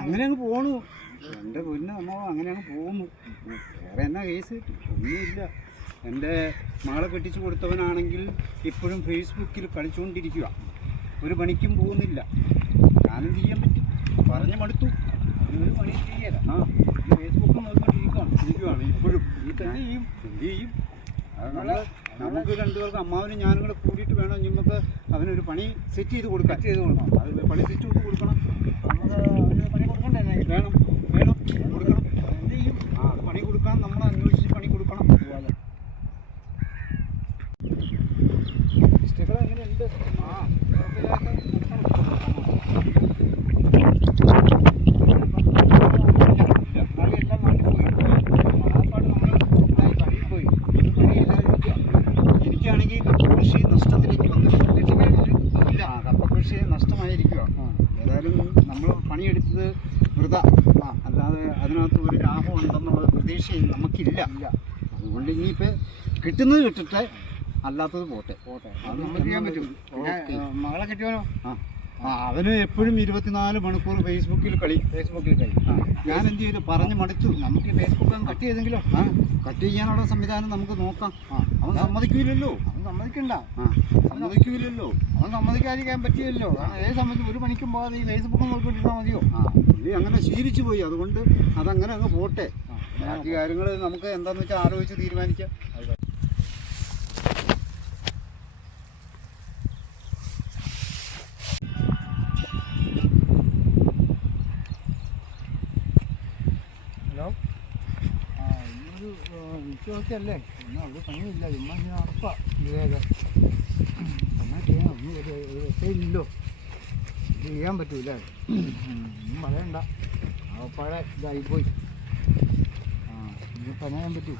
അങ്ങനെ അങ്ങ് പോണു. എൻ്റെ പൊന്നെ അമ്മ അങ്ങനെ അങ്ങ് പോകുന്നു. വേറെ എന്നാ കേസ് ഒന്നുമില്ല. എൻ്റെ മകളെ കെട്ടിച്ചു കൊടുത്തവനാണെങ്കിൽ ഇപ്പോഴും ഫേസ്ബുക്കിൽ കളിച്ചുകൊണ്ടിരിക്കുക. ഒരു പണിക്കും പോകുന്നില്ല. ഞാനെന്ത് ചെയ്യാൻ പറ്റും? പറഞ്ഞു മടുത്തു. അതിനൊരു പണി ചെയ്യല. ഫേസ്ബുക്ക് നോക്കിക്കൊണ്ടിരിക്കുകയാണ് ഇപ്പോഴും. എന്ത് ചെയ്യും? അത് നമുക്ക് രണ്ടുപേർക്ക് അമ്മാവനും ഞാനും കൂടെ കൂടിയിട്ട് വേണം നമുക്ക് അവനൊരു പണി സെറ്റ് ചെയ്ത് കൊടുക്കണം. അത് പണി സെറ്റ് ചെയ്ത് കൊടുക്കണം. നമുക്ക് പണി കൊടുക്കണ്ടേ? വേണം കൊടുക്കണം. എന്ത് ചെയ്യും? പണി കൊടുക്കാൻ നമ്മൾ അന്വേഷിച്ച് പണി കൊടുക്കണം. ഇഷ്ടങ്ങൾ എങ്ങനെയുണ്ട്? എനിക്കാണെങ്കിൽ കൃഷി നഷ്ടത്തിലേക്ക് വന്നിട്ടില്ല. കപ്പകൃഷി നഷ്ടമായിരിക്കുക. ഏതായാലും നമ്മൾ പണിയെടുത്തത് വൃത. അല്ലാതെ അതിനകത്ത് ഒരു ലാഭം ഉണ്ടെന്നുള്ള പ്രതീക്ഷയും നമുക്കില്ല. അതുകൊണ്ട് ഇനിയിപ്പോൾ കിട്ടുന്നത് കിട്ടട്ടെ, അല്ലാത്തത് പോട്ടെ. അത് നമ്മൾ ചെയ്യാൻ പറ്റും. മകളെ കിട്ടിയവനോ? അവന് എപ്പോഴും 24 മണിക്കൂർ ഫേസ്ബുക്കിൽ കളി. ഞാൻ എന്ത് ചെയ്തു? പറഞ്ഞു മടുത്തു. നമുക്ക് ഫേസ്ബുക്ക് കട്ട് ചെയ്തെങ്കിലോ? കട്ട് ചെയ്യാനുള്ള സംവിധാനം നമുക്ക് നോക്കാം. അവൻ സമ്മതിക്കില്ലല്ലോ. അവൻ സമ്മതിക്കാതിരിക്കാൻ പറ്റില്ലല്ലോ. ഏത് സമയത്ത് ഒരു പണിക്കും പോകാതെ ഈ ഫേസ്ബുക്ക് നോക്കിക്കൊണ്ടിരുന്നാൽ മതിയോ? പുള്ളി അങ്ങനെ ശീലിച്ചു പോയി. അതുകൊണ്ട് അതങ്ങനെ അങ്ങ് പോട്ടെ. ബാക്കി കാര്യങ്ങൾ നമുക്ക് എന്താണെന്ന് വെച്ചാൽ ആലോചിച്ച് തീരുമാനിക്കാം. ഹലോ, ഇന്നൊരു ഉച്ചയൊക്കെയല്ലേ? ഒന്നും അവിടെ പണിയില്ല. ചുമ്മാ ഉറപ്പാ ഇതേത് എന്നാ ചെയ്യണം? ഒന്നും ഒരു രക്ഷയില്ലല്ലോ. ഇത് ചെയ്യാൻ പറ്റൂല. ഒന്നും പറയണ്ട. അവപ്പാടെ ഇതായിപ്പോയി. ഇനി പറയാൻ പറ്റൂ.